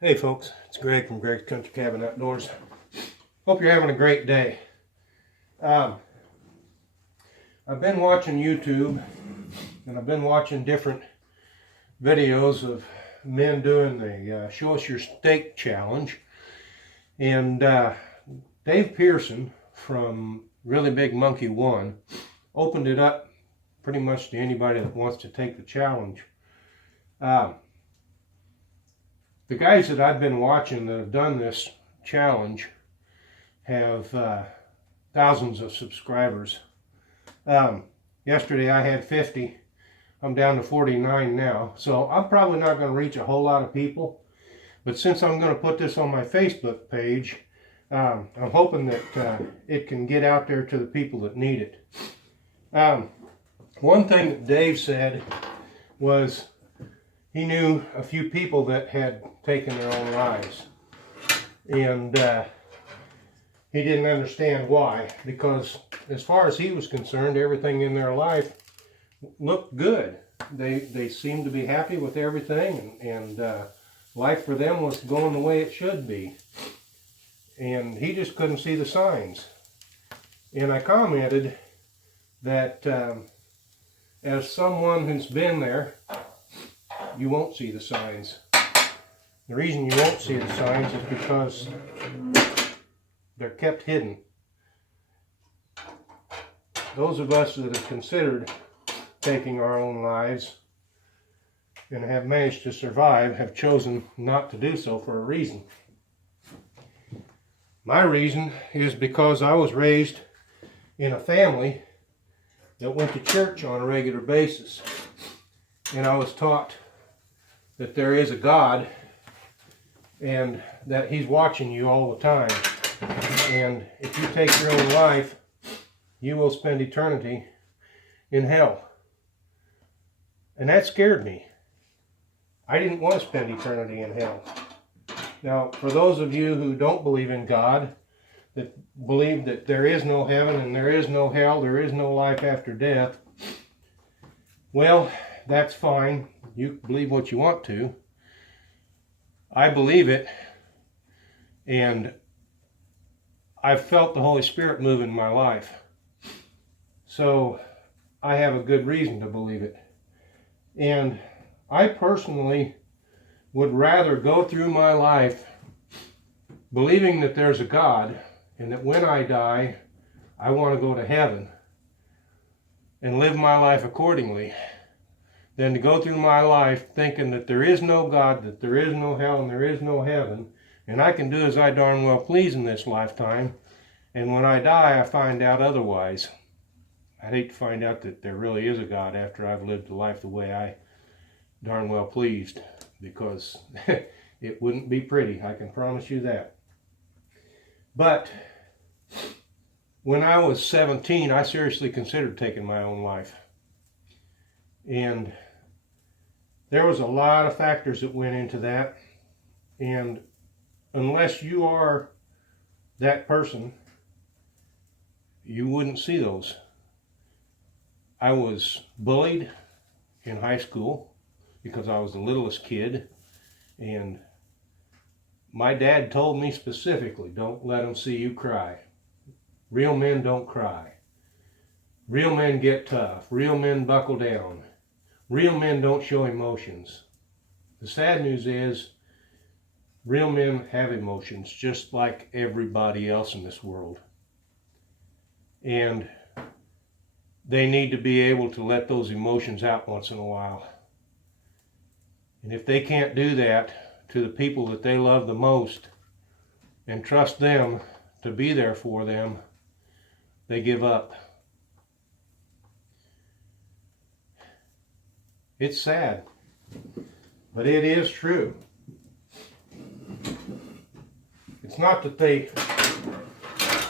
Hey folks, it's Greg from Greg's Country Cabin Outdoors. Hope you're having a great day. I've been watching YouTube and I've been watching different videos of men doing the Show Us Your Steak Challenge. And Dave Pearson from Really Big Monkey 1 opened it up pretty much to anybody that wants to take the challenge. The guys that I've been watching that have done this challenge have thousands of subscribers. Yesterday I had 50. I'm down to 49 now. So I'm probably not going to reach a whole lot of people. But since I'm going to put this on my Facebook page, I'm hoping that it can get out there to the people that need it. One thing that Dave said was he knew a few people that had taken their own lives. And he didn't understand why, because as far as he was concerned, everything in their life looked good. They seemed to be happy with everything, and life for them was going the way it should be. And he just couldn't see the signs. And I commented that as someone who's been there, you won't see the signs. The reason you won't see the signs is because they're kept hidden. Those of us that have considered taking our own lives and have managed to survive have chosen not to do so for a reason. My reason is because I was raised in a family that went to church on a regular basis. And I was taught that there is a God and that He's watching you all the time. And if you take your own life, you will spend eternity in hell. And that scared me. I didn't want to spend eternity in hell. Now, for those of you who don't believe in God, that believe that there is no heaven and there is no hell, there is no life after death, well, that's fine. You believe what you want to. I believe it, and I've felt the Holy Spirit move in my life. So I have a good reason to believe it. And I personally would rather go through my life believing that there's a God and that when I die, I want to go to heaven and live my life accordingly, than to go through my life thinking that there is no God, that there is no hell, and there is no heaven, and I can do as I darn well please in this lifetime, and when I die, I find out otherwise. I'd hate to find out that there really is a God after I've lived a life the way I darn well pleased, because it wouldn't be pretty, I can promise you that. But when I was 17, I seriously considered taking my own life. And there was a lot of factors that went into that, and unless you are that person, you wouldn't see those. I was bullied in high school because I was the littlest kid, and my dad told me specifically, don't let them see you cry. Real men don't cry. Real men get tough. Real men buckle down. Real men don't show emotions. The sad news is, real men have emotions just like everybody else in this world. And they need to be able to let those emotions out once in a while. And if they can't do that to the people that they love the most and trust them to be there for them, they give up. It's sad, but it is true. It's not that they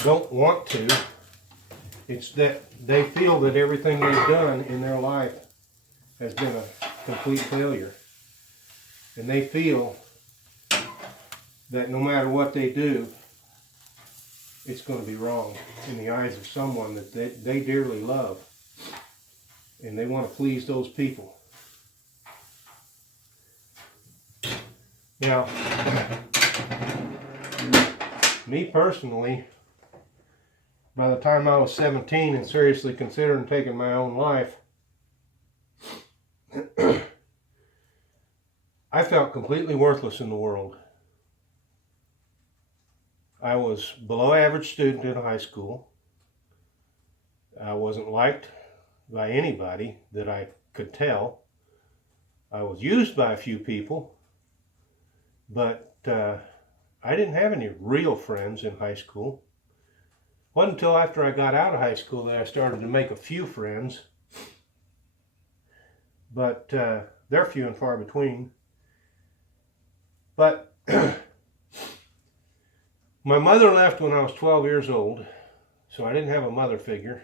don't want to, it's that they feel that everything they've done in their life has been a complete failure. And they feel that no matter what they do, it's going to be wrong in the eyes of someone that they dearly love. And they want to please those people. Now, me personally, by the time I was 17 and seriously considering taking my own life, I felt completely worthless in the world. I was below average student in high school. I wasn't liked by anybody that I could tell. I was used by a few people, but I didn't have any real friends in high school. It wasn't until after I got out of high school that I started to make a few friends, but they're few and far between. But my mother left when I was 12 years old, so I didn't have a mother figure.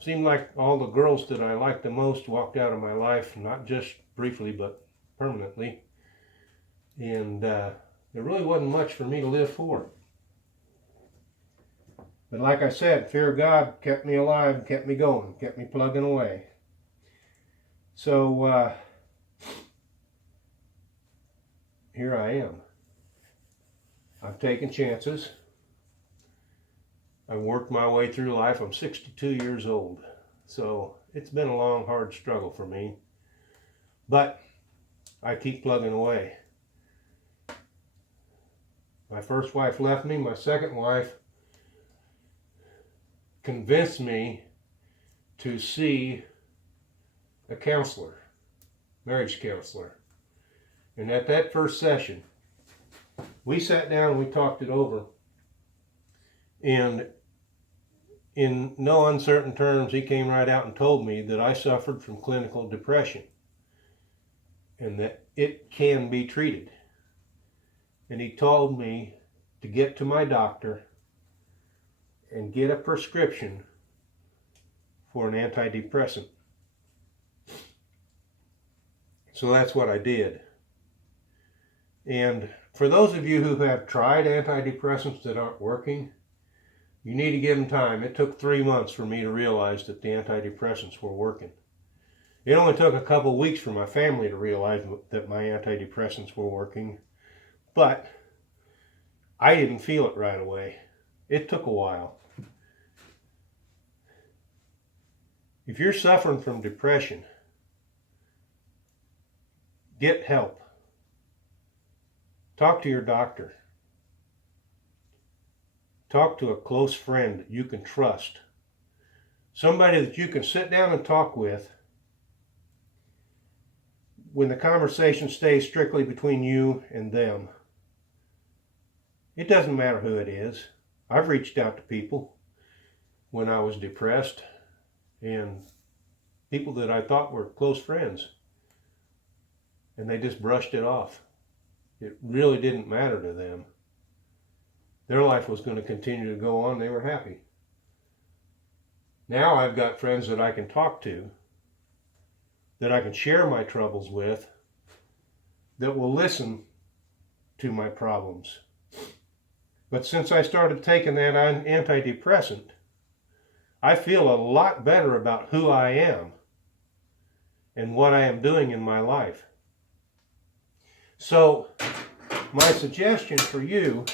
Seemed like all the girls that I liked the most walked out of my life, not just briefly, but permanently. And there really wasn't much for me to live for. But like I said, fear of God kept me alive, kept me going, kept me plugging away. So here I am. I've taken chances. I've worked my way through life. I'm 62 years old. So it's been a long, hard struggle for me. But I keep plugging away. My first wife left me. My second wife convinced me to see a counselor, marriage counselor. And at that first session, we sat down and we talked it over. And in no uncertain terms, he came right out and told me that I suffered from clinical depression and that it can be treated. And he told me to get to my doctor and get a prescription for an antidepressant. So that's what I did. And for those of you who have tried antidepressants that aren't working, you need to give them time. It took 3 months for me to realize that the antidepressants were working. It only took a couple of weeks for my family to realize that my antidepressants were working, but I didn't feel it right away. It took a while. If you're suffering from depression, get help. Talk to your doctor. Talk to a close friend that you can trust. Somebody that you can sit down and talk with when the conversation stays strictly between you and them. It doesn't matter who it is. I've reached out to people when I was depressed, and people that I thought were close friends, and they just brushed it off. It really didn't matter to them. Their life was going to continue to go on. They were happy. Now I've got friends that I can talk to, that I can share my troubles with, that will listen to my problems. But since I started taking that antidepressant, I feel a lot better about who I am and what I am doing in my life. So, my suggestion for you,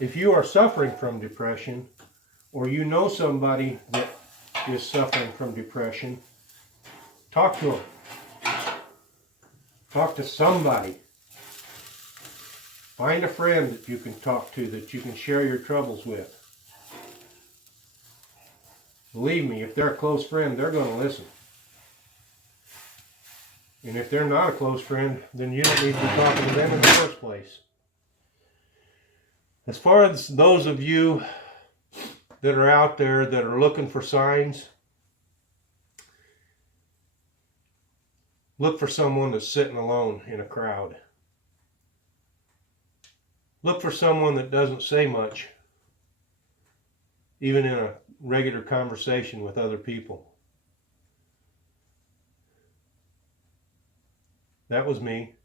if you are suffering from depression, or you know somebody that is suffering from depression, talk to them. Talk to somebody. Find a friend that you can talk to, that you can share your troubles with. Believe me, if they're a close friend, they're going to listen. And if they're not a close friend, then you don't need to be talking to them in the first place. As far as those of you that are out there that are looking for signs, look for someone that's sitting alone in a crowd. Look for someone that doesn't say much, even in a regular conversation with other people. That was me.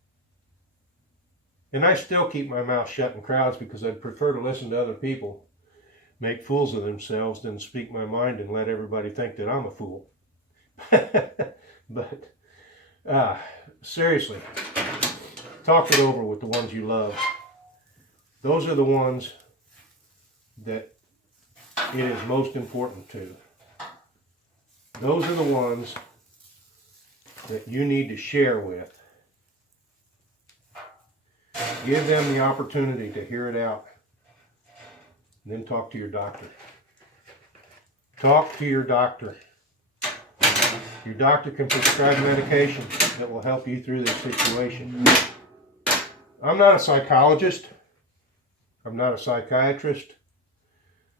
And I still keep my mouth shut in crowds because I'd prefer to listen to other people make fools of themselves than speak my mind and let everybody think that I'm a fool. But Seriously, talk it over with the ones you love. Those are the ones that it is most important to. Those are the ones that you need to share with. Give them the opportunity to hear it out. And then talk to your doctor. Talk to your doctor. Your doctor can prescribe medication that will help you through this situation. I'm not a psychologist. I'm not a psychiatrist.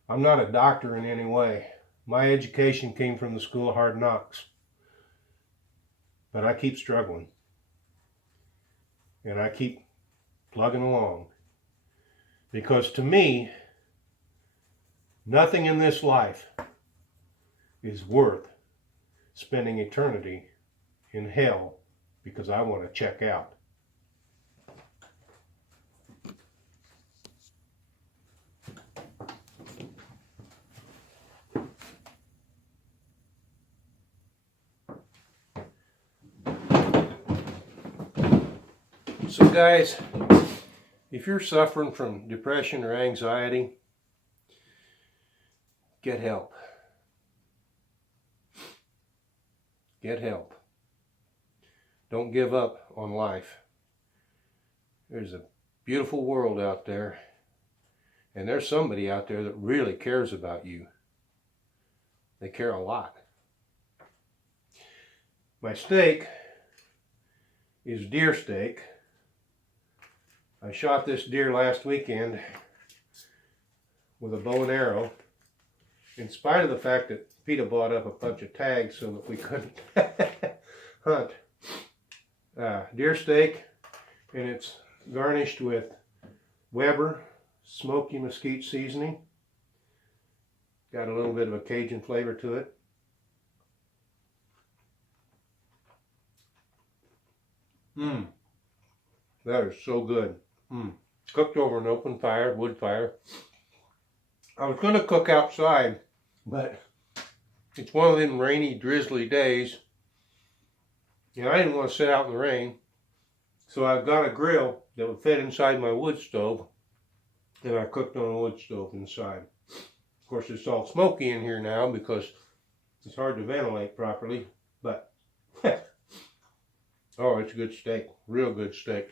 I'm not a doctor in any way. My education came from the School of Hard Knocks. But I keep struggling. And I keep plugging along. Because to me, nothing in this life is worth spending eternity in hell because I want to check out. So guys, if you're suffering from depression or anxiety, get help. Get help. Don't give up on life. There's a beautiful world out there, and there's somebody out there that really cares about you. They care a lot. My steak is deer steak. I shot this deer last weekend with a bow and arrow, in spite of the fact that PETA bought up a bunch of tags so that we couldn't hunt. Deer steak, and it's garnished with Weber smoky mesquite seasoning. Got a little bit of a Cajun flavor to it. That is so good. Cooked over an open fire, wood fire. I was going to cook outside, but it's one of them rainy, drizzly days. And I didn't want to sit out in the rain. So I've got a grill that would fit inside my wood stove. And I cooked on a wood stove inside. Of course, it's all smoky in here now because it's hard to ventilate properly. But, oh, it's a good steak. Real good steak.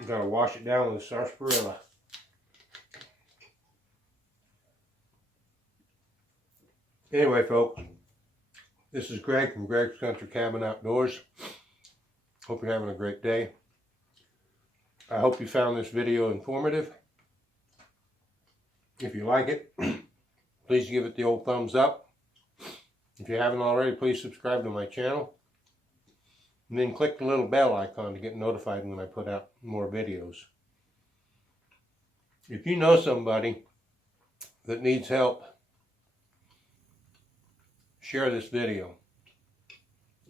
You gotta wash it down with sarsaparilla. Anyway, folks, this is Greg from Greg's Country Cabin Outdoors. Hope you're having a great day. I hope you found this video informative. If you like it, please give it the old thumbs up. If you haven't already, please subscribe to my channel. And then click the little bell icon to get notified when I put out more videos. If you know somebody that needs help, share this video.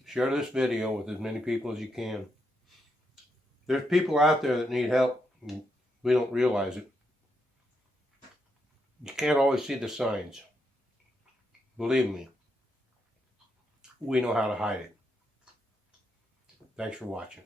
Share this video with as many people as you can. There's people out there that need help. We don't realize it. You can't always see the signs. Believe me, we know how to hide it. Thanks for watching.